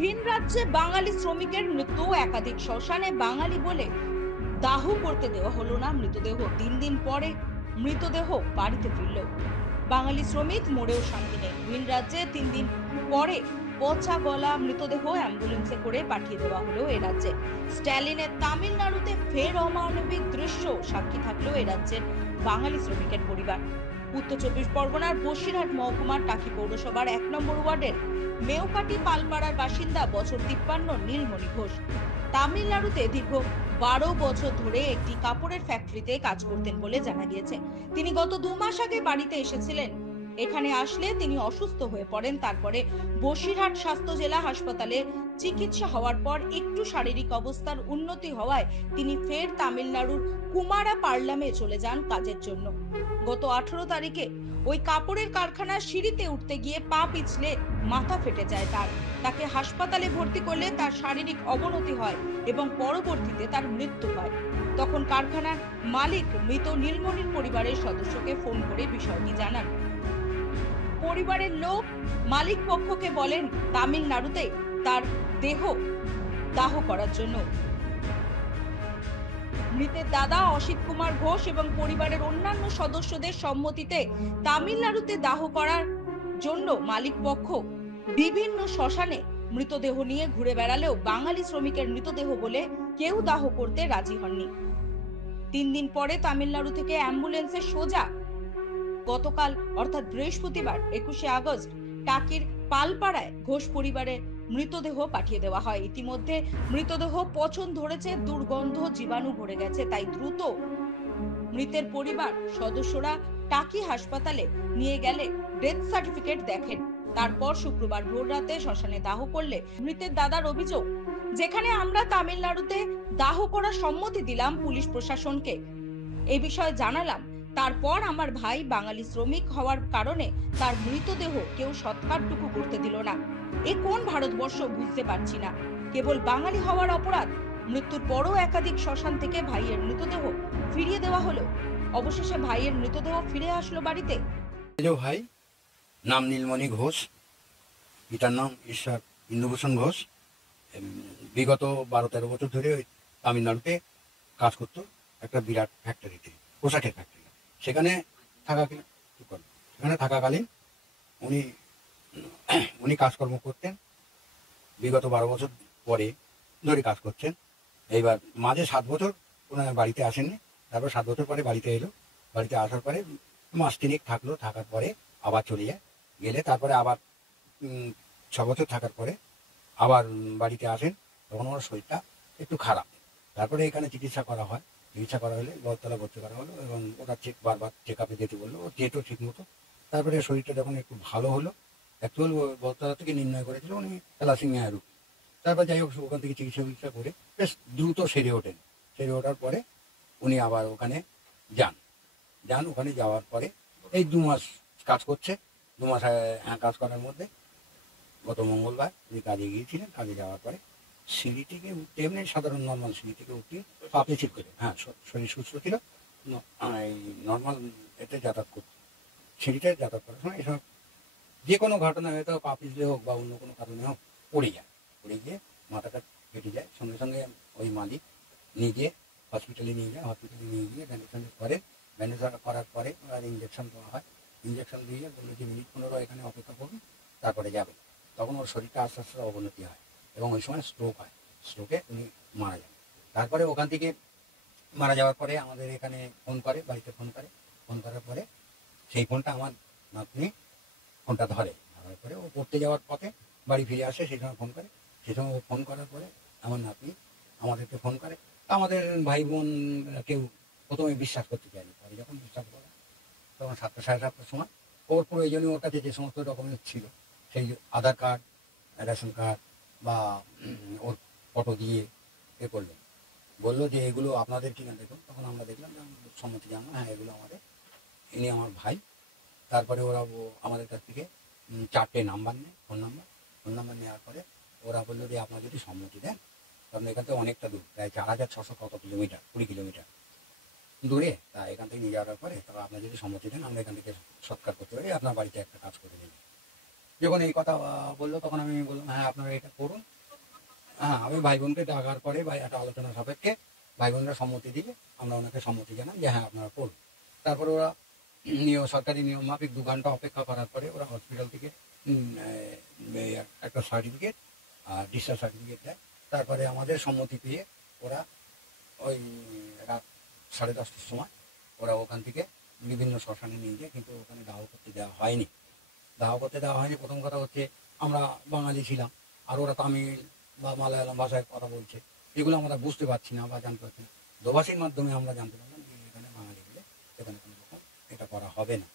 ভিন রাজ্যে বাঙালি শ্রমিকের মৃত্যু, একাধিক শ্মশানে বাঙালি বলে দাহ করতে দেওয়া হলো না মৃতদেহ। 3 দিন পরে মৃতদেহ বাড়িতে ফিরল। বাঙালি শ্রমিক মরেও শান্তি নেই। ভিন রাজ্যে 3 দিন পরে পচা গলা মৃতদেহ অ্যাম্বুলেন্সে করে পাঠিয়ে দেওয়া হলো এ রাজ্যে। স্ট্যালিনের তামিলনাড়ুতে ফের অমানবিক দৃশ্য সাক্ষী থাকলো এ রাজ্যের বাঙালি শ্রমিকের পরিবার। উত্তর চব্বিশ পরগনার বসিরহাট মহকুমার টাকি পৌরসভার 1 নম্বর ওয়ার্ডের মেউকাটি পালপাড়ার বাসিন্দা বছর 53 নীলমণি ঘোষ তামিলনাড়ুতে দীর্ঘ 12 বছর ধরে একটি কাপড়ের ফ্যাক্টরিতে কাজ করতেন বলে জানা গিয়েছে। তিনি গত 2 মাস আগে বাড়িতে এসেছিলেন। এখানে আসলে তিনি অসুস্থ হয়ে পড়েন। তারপরে বসিরহাট স্বাস্থ্য জেলা হাসপাতালে চিকিৎসা হওয়ার পর একটু শারীরিক অবস্থার উন্নতি হওয়ায় তিনি ফের তামিলনাড়ুর কুমারা পার্লামে চলে যান কাজের জন্য। গত 18 তারিখে ওই কাপড়ের কারখানার সিঁড়িতে উঠতে গিয়ে পা পিছলে মাথা ফেটে যায় তার। তাকে হাসপাতালে ভর্তি করলে তার শারীরিক অবনতি হয় এবং পরবর্তীতে তার মৃত্যু হয়। তখন কারখানার মালিক মৃত নীলমণির পরিবারের সদস্যকে ফোন করে বিষয়টি জানান। পরিবারের লোক মালিক পক্ষকে বলেন তামিলনাড়ুতে তার দেহ দাহ করার জন্য। মৃতের দাদা অসিত কুমার ঘোষ এবং পরিবারের অন্যান্য সদস্যদের সম্মতিতে তামিলনাড়ুতে দাহ করার জন্য মালিক পক্ষ বিভিন্ন শ্মশানে মৃতদেহ নিয়ে ঘুরে বেড়ালেও বাঙালি শ্রমিকের মৃতদেহ বলে কেউ দাহ করতে রাজি হননি। 3 দিন পরে তামিলনাড়ু থেকে অ্যাম্বুলেন্সে সোজা গতকাল অর্থাৎ বৃহস্পতিবার 21শে আগস্ট টাকির পালপাড়ায় ঘোষ পরিবারের মৃতদেহ পাঠিয়ে দেওয়া হয়। ইতিমধ্যে মৃতদেহ পচন ধরেছে, দুর্গন্ধ জীবাণু ভরে গেছে। তাই দ্রুত মৃতের পরিবার সদস্যরা টাকি হাসপাতালে নিয়ে গেলে ডেথ সার্টিফিকেট দেখেন। তারপর শুক্রবার ভোররাতে শ্মশানে দাহ করলে মৃতের দাদার অভিযোগ, যেখানে আমরা তামিলনাড়ুতে দাহ করার সম্মতি দিলাম পুলিশ প্রশাসনকে, এই বিষয়ে জানালাম, তারপর আমার ভাই বাঙালি শ্রমিক হওয়ার কারণে তার মৃতদেহ কেউ সৎকারটুকু করতে দিল না। এ কোন ভারতবর্ষ বুঝতে পারছি না। কেবল বাঙালি হওয়ার অপরাধ। মৃত্যুর পরও একাধিক শ্মশান থেকে ভাইয়ের মৃতদেহ ফিরিয়ে দেওয়া হলো। অবশেষে ভাইয়ের মৃতদেহ ফিরে আসলো বাড়িতে। ভাই নাম নীলমণি ঘোষ, পিতার নাম ঈশ্বর ইন্দুভূষণ ঘোষ। বিগত 12-13 বছর ধরে ওই তামিলনাড়ুতে কাজ করতো একটা বিরাট ফ্যাক্টরিতে, পোশাকের ফ্যাক্টরি। সেখানে থাকাকালীন উনি উনি কাজকর্ম করতেন। বিগত 12 বছর পরে ধরে কাজ করছেন। এইবার মাঝে 7 বছর ওনার বাড়িতে আসেননি। তারপর 7 বছর পরে বাড়িতে এলো। বাড়িতে আসার পরে মাস তিনেক থাকলো। থাকার পরে আবার চলে গেলে তারপরে আবার 6 বছর থাকার পরে আবার বাড়িতে আসেন। তখন ওনার শরীরটা একটু খারাপ। তারপরে এখানে চিকিৎসা করা হয়। চিকিৎসা করা হলে বরতলা ভর্তি করা হলো এবং ওটা বারবার চেক আপে যেতে বললো। ও যেত ঠিক মতো। তারপরে শরীরটা যখন একটু ভালো হলো, অ্যাকচুয়াল বরতলা থেকে নির্ণয় করেছিল উনি থ্যালাসেমিয়া রোগী। তারপর যাই হোক ওখান থেকে চিকিৎসা করে বেশ দ্রুত সেরে ওঠেন। সেরে ওঠার পরে উনি আবার ওখানে যান। ওখানে যাওয়ার পরে এই 2 মাস কাজ করছে। 2 মাস কাজ করার মধ্যে গত মঙ্গলবার উনি কাজে গিয়েছিলেন। কাজে যাওয়ার পরে সিঁড়ি থেকে উঠতে, এমনি সাধারণ নর্মাল সিঁড়ি থেকে উঠতে পা পিছিল করে, শরীর সুস্থ ছিল, এই নর্মাল এতে যাতায়াত করত। সিঁড়িতে যাতায়াত করার সময় এসব যে কোনো ঘটনা, হয়তো পা পিছলে হোক বা অন্য কোনো কারণে হোক, পড়ে গিয়ে মাথাটা কেটে যায়। সঙ্গে সঙ্গে ওই মালিক নিয়ে গিয়ে হসপিটালে নিয়ে গিয়ে ব্যান্ডেজ করে। ব্যান্ডেজ করার পরে আর ইঞ্জেকশন দেওয়া হয়। ইঞ্জেকশন দিয়ে বললো যে মিনিট 15 এখানে অপেক্ষা করুন, তারপরে যাবে। তখন ওর শরীরটা আস্তে আস্তে অবনতি হয় এবং ওই সময় স্ট্রোক হয়। স্ট্রোকে উনি মারা যান। তারপরে ওখান থেকে মারা যাওয়ার পরে আমাদের এখানে ফোন করে, বাড়িতে ফোন করার পরে সেই ফোনটা আমার নাতনি ফোনটা ধরার পরে ও পড়তে যাওয়ার পথে বাড়ি ফিরে আসে। সেই সময় ফোন করে। সেই সময় ও ফোন করার পরে আমার নাতনি আমাদেরকে ফোন করে। আমাদের ভাই বোন কেউ প্রথমে বিশ্বাস করতে চায়নি। পরে যখন বিশ্বাস করে তখন 7টা সাড়ে 7টার সময় ওর প্রয়োজনীয় ওর কাছে যে সমস্ত ডকুমেন্টস ছিল, সেই আধার কার্ড, রেশন কার্ড বা ওর ফটো দিয়ে করলেন। বললো যে এগুলো আপনাদের কিনা দেখুন। তখন আমরা দেখলাম যে সম্মতি জানানো, হ্যাঁ এগুলো আমাদের, ইনি আমার ভাই। তারপরে ওরা আমাদের কাছ থেকে 4টে নাম্বার নেয়, ফোন নাম্বার নেওয়ার পরে ওরা বললো যে আপনার যদি সম্মতি দেন, কারণ এখান থেকে অনেকটা দূর, প্রায় 4600 কত কিলোমিটার, 20 কিলোমিটার দূরে। তা এখান থেকে নিয়ে যাওয়ার পরে তবে আপনার যদি সম্মতি দেন, আমরা এখান থেকে সৎকার করতে পারি, আপনার বাড়িতে একটা কাজ করে দেবেন। যখন এই কথা বললো তখন আমি বললাম হ্যাঁ আপনারা এটা করুন। হ্যাঁ, আমি ভাই বোনকে ডাকার পরে বা একটা আলোচনা সাপেক্ষে ভাই বোনরা সম্মতি দিলে আমরা ওনাকে সম্মতি জানাই যে হ্যাঁ আপনারা করুন। তারপরে ওরা সরকারি নিয়ম মাফিক 2 ঘন্টা অপেক্ষা করার পরে ওরা হসপিটাল থেকে একটা সার্টিফিকেট আর ডিসচার্জ সার্টিফিকেট দেয়। তারপরে আমাদের সম্মতি পেয়ে ওরা ওই রাত 10:30টার সময় ওরা ওখান থেকে বিভিন্ন শ্মশানে নিয়ে যায়, কিন্তু ওখানে দাহ করতে দেওয়া হয়নি। দাহ করতে দেওয়া হয়নি প্রথম কথা হচ্ছে আমরা বাঙালি ছিলাম, আর ওরা তামিল বা মালায়ালাম ভাষায় কথা বলছে, এগুলো আমরা বুঝতে পারছি না বা জানতে পারছি না। দোভাষীর মাধ্যমে আমরা জানতে পারলাম যে এখানে বাঙালি বলে এখানে কোনো রকম এটা করা হবে না।